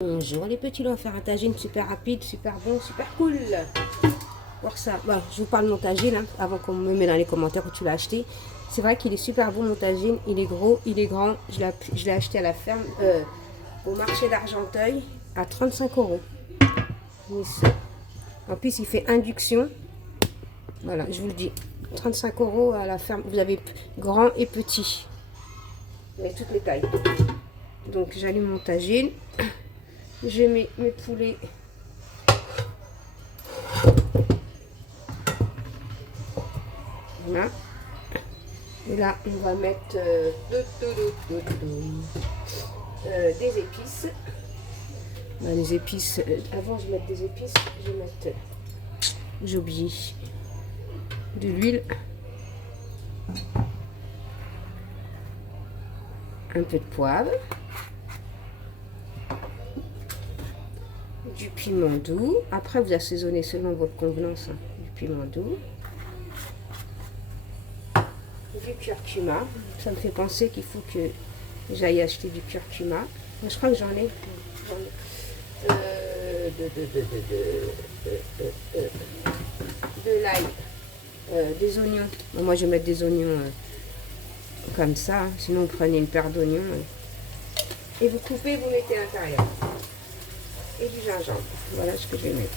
Bonjour les petits, on va faire un tagine super rapide, super bon, super cool. Pour ça, bon, je vous parle de mon tagine hein, avant qu'on me met dans les commentaires où tu l'as acheté. C'est vrai qu'il est super bon mon tagine, il est gros, il est grand. Je l'ai acheté à la ferme, au marché d'Argenteuil à 35 €. Ici. En plus il fait induction. Voilà, je vous le dis. 35 € à la ferme, vous avez grand et petit. Vous avez toutes les tailles. Donc j'allume mon tagine. Je mets mes poulets. Voilà. Et là, on va mettre des épices. Ben, les épices, avant je vais mettre des épices, je vais mettre, j'ai oublié, de l'huile, un peu de poivre, du piment doux. Après, vous assaisonnez selon votre convenance, hein, du piment doux. Du curcuma. Ça me fait penser qu'il faut que j'aille acheter du curcuma. Je crois que j'en ai. De l'ail. Des oignons. Bon, moi, je vais mettre des oignons comme ça. Hein. Sinon, vous prenez une paire d'oignons. Et vous coupez, vous mettez à l'intérieur. Et du gingembre. Voilà ce que je vais mettre.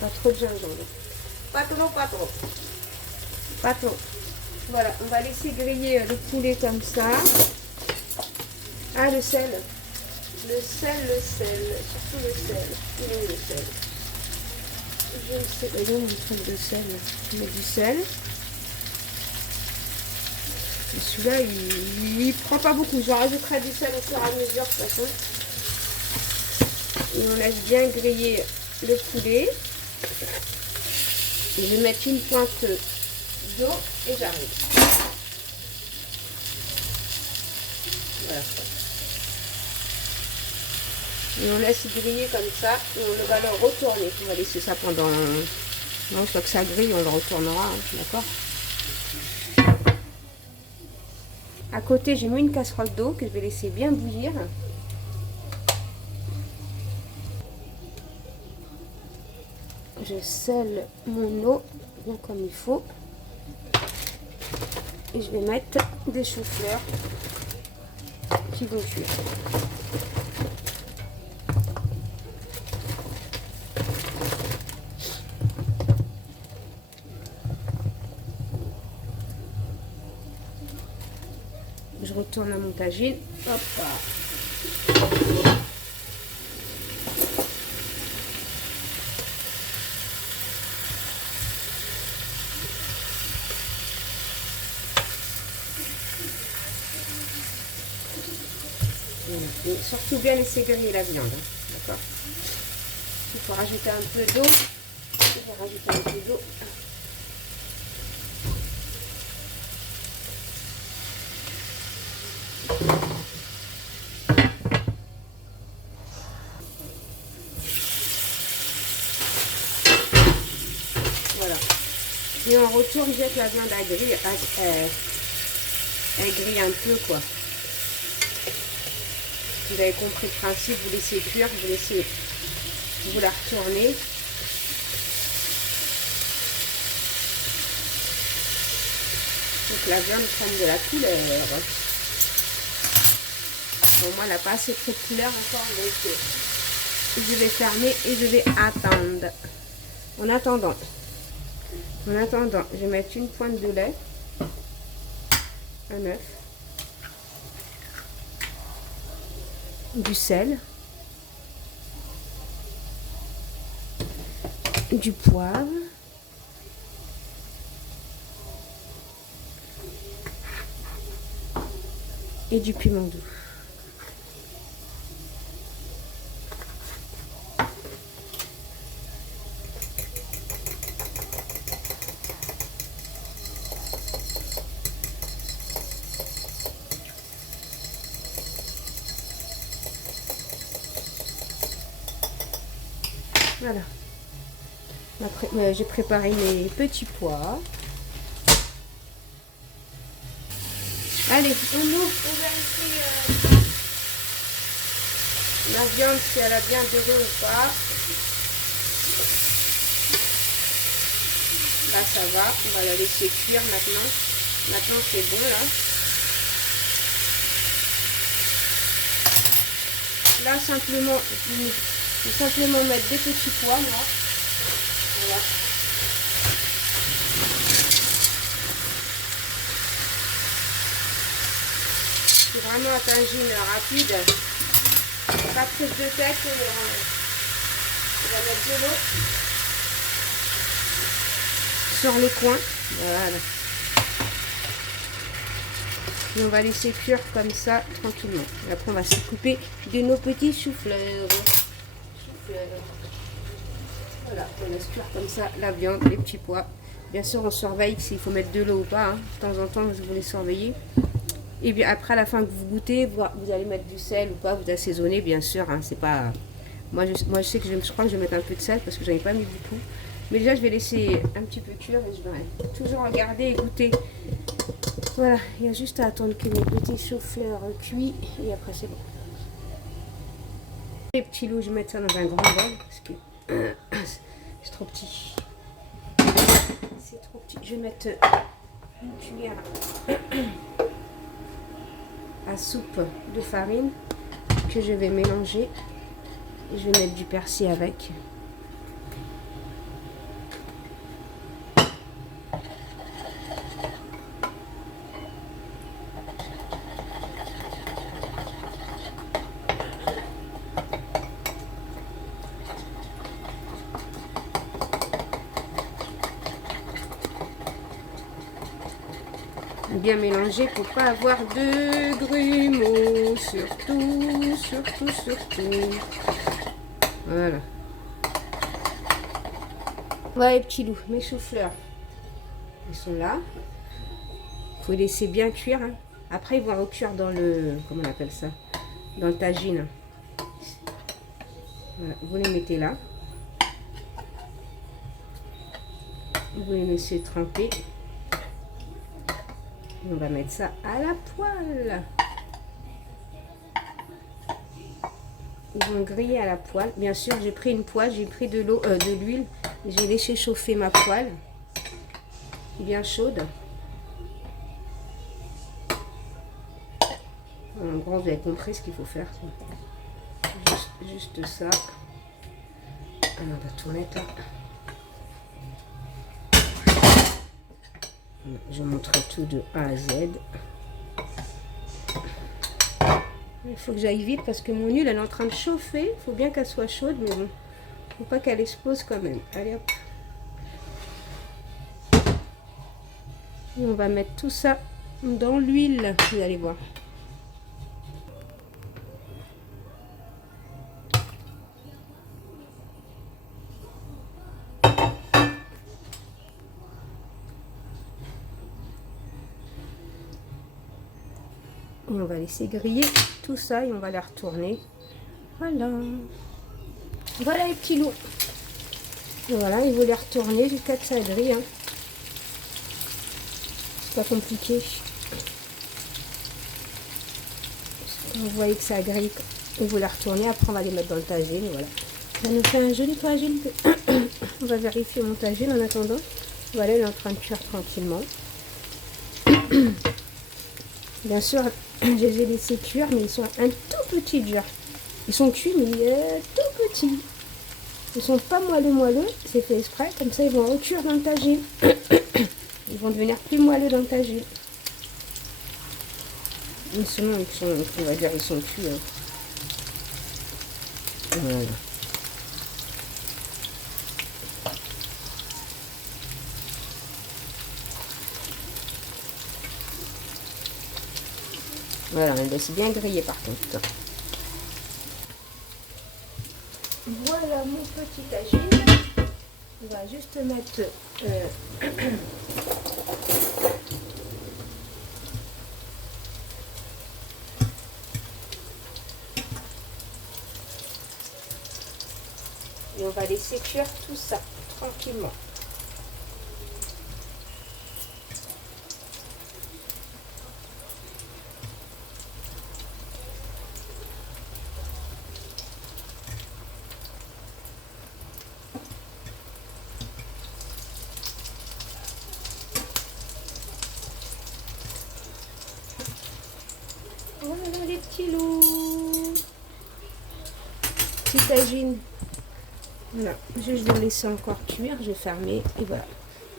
Pas trop de gingembre. Pas trop, pas trop. Pas trop. Voilà, on va laisser griller le poulet comme ça. Ah, le sel. Le sel, surtout le sel. Il est où le sel? Je ne sais pas, il est où mon truc de sel? Je mets du sel. Et celui-là, il prend pas beaucoup. Je rajouterai du sel au fur et à mesure de toute façon. Et on laisse bien griller le poulet. Et je vais mettre une pointe d'eau et j'arrive. Voilà. Et on laisse griller comme ça et on va le retourner. On va laisser ça pendant... Non, je crois que ça grille, on le retournera, hein, d'accord. À côté, j'ai mis une casserole d'eau que je vais laisser bien bouillir. Je scelle mon eau bien comme il faut. Et je vais mettre des choux-fleurs qui vont cuire. Je retourne à mon tagine. Hop là. Et surtout bien laisser griller la viande, hein, d'accord. Il faut rajouter un peu d'eau. Je vais rajouter un peu d'eau. Voilà. Et en retour, je jette la viande à griller. Elle grille un peu, quoi. Vous avez compris le principe, vous laissez cuire, vous la retournez. Donc la viande prenne de la couleur. Bon, moi, elle n'a pas assez trop de couleur encore, donc je vais fermer et je vais attendre. En attendant, je vais mettre une pointe de lait, un œuf, du sel, du poivre, et du piment doux. Voilà. J'ai préparé mes petits pois. Allez, on ouvre, on vérifie. ma viande, si elle a bien doré ou pas. Là, ça va. On va la laisser cuire maintenant. Maintenant, c'est bon, là. Là, simplement, je vais simplement mettre des petits pois, moi. Voilà. C'est vraiment un tagine rapide. Pas de prise de tête. On va mettre de l'eau sur les coins. Voilà. Et on va laisser cuire comme ça tranquillement. Et après on va s'occuper de nos petits choux-fleurs. Voilà, on laisse cuire comme ça la viande, les petits pois. Bien sûr on surveille s'il faut mettre de l'eau ou pas. Hein. De temps en temps vous les surveillez. Et bien après à la fin que vous goûtez, vous allez mettre du sel ou pas, vous assaisonnez bien sûr. Hein. C'est pas. Moi je sais que je crois que je vais mettre un peu de sel parce que j'en ai pas mis beaucoup. Mais déjà je vais laisser un petit peu cuire et je vais toujours regarder et goûter. Voilà, il y a juste à attendre que mes petits choux-fleurs cuits et après c'est bon. Les petits loups, je vais mettre ça dans un grand bol parce que c'est trop petit. C'est trop petit. Je vais mettre une cuillère à soupe de farine que je vais mélanger et je vais mettre du persil avec. Bien mélanger pour pas avoir de grumeaux, surtout. Voilà. Voilà les petits loups, mes choux-fleurs. Ils sont là. Il faut les laisser bien cuire. Hein. Après ils vont recuire dans le, comment on appelle ça, dans le tagine. Voilà. Vous les mettez là. Vous les laissez tremper. On va mettre ça à la poêle. Ils vont griller à la poêle. Bien sûr, j'ai pris une poêle, j'ai pris de l'eau, de l'huile. J'ai laissé chauffer ma poêle, bien chaude. En gros, vous avez compris ce qu'il faut faire. Juste ça. Alors, on va tout mettre là. Je montre tout de A à Z. Il faut que j'aille vite parce que mon huile elle est en train de chauffer. Il faut bien qu'elle soit chaude, mais bon, faut pas qu'elle explose quand même. Allez hop. Et on va mettre tout ça dans l'huile. Vous allez voir. Et on va laisser griller tout ça et on va la retourner. Voilà. Voilà les petits loups. Et voilà, il faut les retourner jusqu'à ce que ça grille. Hein. C'est pas compliqué. Vous voyez que ça grille. Il faut la retourner. Après, on va les mettre dans le tagine. Voilà. Ça nous fait un joli tagine. On va vérifier mon tagine en attendant. Voilà, il est en train de cuire tranquillement. Bien sûr, je les ai laissés cuire, mais ils sont un tout petit dur. Ils sont cuits, mais tout petits. Ils sont pas moelleux, c'est fait exprès. Comme ça, ils vont recuire dans le tagine. Ils vont devenir plus moelleux dans le tagine. Mais sinon, ils sont, on va dire, ils sont cuits. Hein. Voilà. Voilà, on laisse bien griller par contre. Voilà mon petit tagine. On va juste mettre et on va laisser cuire tout ça tranquillement. petits loups. Petit tagine. Voilà, je vais le laisser encore cuire, je vais fermer et voilà.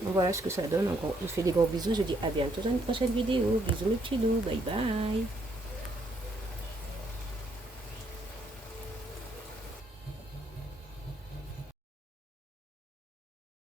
Donc voilà ce que ça donne. En gros, je fais des gros bisous, je dis à bientôt dans une prochaine vidéo. Bisous mes petits loups, bye bye.